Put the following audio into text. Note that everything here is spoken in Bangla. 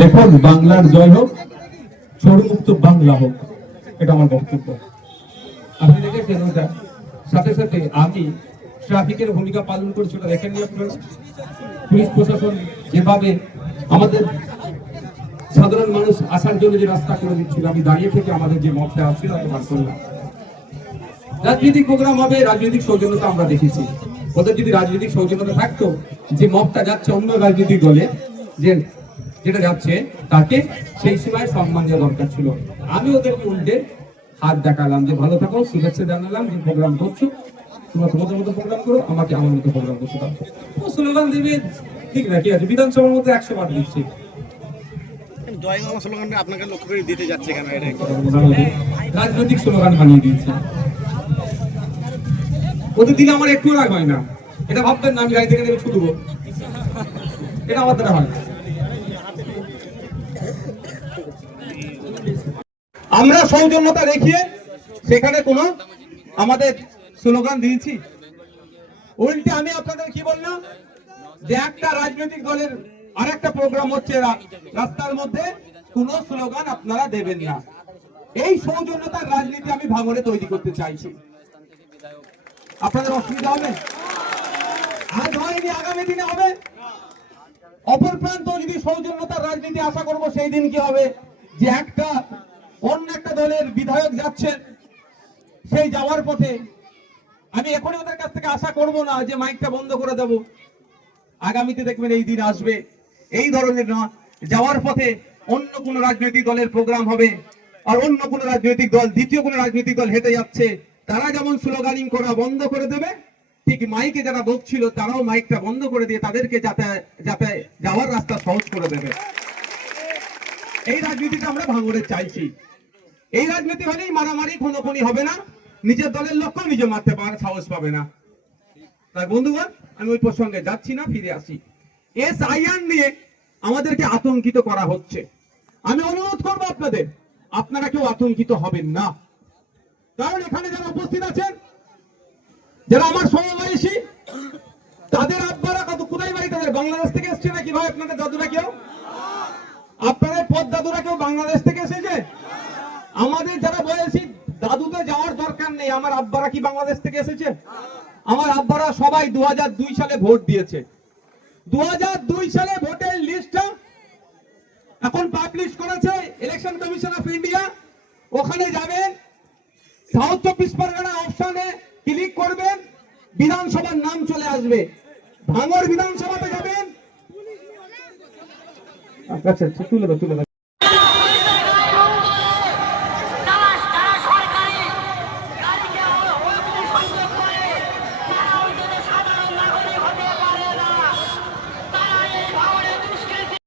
দেখুন, বাংলার জয় হোক চোরমুক্ত বাংলা হোক, এটা আমার বক্তব্য। আপনি দেখেছেন ওটা? সাথে সাথে আমি ট্রাফিকের ভূমিকা পালন করছি, ওটা দেখেননি আপনারা? পুলিশ প্রশাসন যেভাবে আমাদের সাধারণ মানুষ আসার জন্য যে রাস্তা করে দিচ্ছিল, আমি দাঁড়িয়ে থেকে আমাদের যে মতটা আসছিল আমি বার করলাম রাজনৈতিক প্রোগ্রাম হবে, রাজনৈতিক সৌজন্যতা আমরা দেখেছি। ওদের যদি রাজনৈতিক সৌজন্যতা থাকতো যে মতটা যাচ্ছে অন্য রাজনৈতিক দলে যে যেটা যাচ্ছে তাকে সেই সময় সম্মান দেওয়া দরকার ছিল। আমি ওদেরকে উল্টে হাত দেখালাম যে ভালো থাকো শুভেচ্ছা জানালাম যে প্রোগ্রাম করছ তোমরা তোমাদের মতো প্রোগ্রাম করো আমাকে আমার মতো প্রোগ্রাম করতে পারো ও স্লোগান দেবে ঠিক না ঠিক আছে? বিধানসভার মধ্যে একশো বার দিচ্ছে। জয় স্লোগানটা আপনাকে লক্ষ্য করে দিতে যাচ্ছে কেন এটা রাজনৈতিক স্লোগান বানিয়ে দিয়েছে। ওদের দিলে আমার একটু রাগ হয় না। এটা ভাববেন না, আমি গাড়ি থেকে নেমে ছুটবো এটা আমার দ্বারা হয় আমরা সৌজন্যতা দেখিয়ে সেখানে কোনো আমাদের স্লোগান দিয়েছি। উল্টে আমি আপনাদের কি বললাম? যে একটা রাজনৈতিক দলের আর একটা প্রোগ্রাম হচ্ছে রাস্তার মধ্যে কোনো স্লোগান আপনারা দেবেন না। এই সৌজন্যতার রাজনীতি আমি ভাঙড়ে তৈরি করতে চাইছি। আপনাদের অসুবিধা হবে? আজ হয়নি আগামী দিনে হবে? অপর প্রান্ত যদি সৌজন্যতার রাজনীতি আশা করব, সেই দিন কি হবে? যে একটা, অন্য একটা দলের বিধায়ক যাচ্ছেন সেই যাওয়ার পথে আমি এখনই ওদের কাছ থেকে আশা করব না যে মাইকটা বন্ধ করে দেব। আগামীতে দেখবেন এই দিন আসবে। এই ধরনের না, যাওয়ার পথে অন্য কোন রাজনৈতিক দলের প্রোগ্রাম হবে, আর অন্য কোন রাজনৈতিক দল, দ্বিতীয় কোন রাজনৈতিক দল হেঁটে যাচ্ছে। তারা যেমন স্লোগানিং করা বন্ধ করে দেবে, ঠিক মাইকে যারা বকছিল তারাও মাইকটা বন্ধ করে দিয়ে তাদেরকে যাতে যাতে যাওয়ার রাস্তা সহজ করে দেবে। এই রাজনীতিটা আমরা ভাঙড়ে চাইছি। এই রাজনীতি হলেই মারামারি, খুনোখুনি হবে না। নিজের দলের লক্ষ্য নিজে মারতে পারার সাহস পাবে না। তাই বন্ধুগণ, আমি ওই প্রসঙ্গে যাচ্ছি না, ফিরে আসি। এস আইআর নিয়ে আমাদেরকে আতঙ্কিত করা হচ্ছে। আমি অনুরোধ করব আপনাদের, আপনারা কেউ আতঙ্কিত হবেন না। কারণ এখানে যারা উপস্থিত আছেন, যারা আমার সমবয়সী, তাদের আব্বারা কত কোথায় বাড়ি? তাদের বাংলাদেশ থেকে এসছে নাকি? ভাই, আপনাদের দাদুরা কেউ? আপনাদের পদ দাদুরা কেউ বাংলাদেশ থেকে এসেছে? আমাদের যারা বয়সী দাদুতে যাওয়ার দরকার নেই। আমার আব্বারা কি বাংলাদেশ থেকে এসেছে? আমার আব্বারা সবাই দু দুই সালে ভোট দিয়েছে। দু দুই সালে ভোটের লিস্টটা এখন পাবলিশ করেছে ইলেকশন কমিশন অফ ইন্ডিয়া। ওখানে যাবেন সাউথ চব্বিশ পরগনা অপশনে ক্লিক করবেন, বিধানসভার নাম চলে আসবে। ভাঙর বিধানসভাতে যাবেন। আচ্ছা আচ্ছা তুলে দাও তুলে দাও।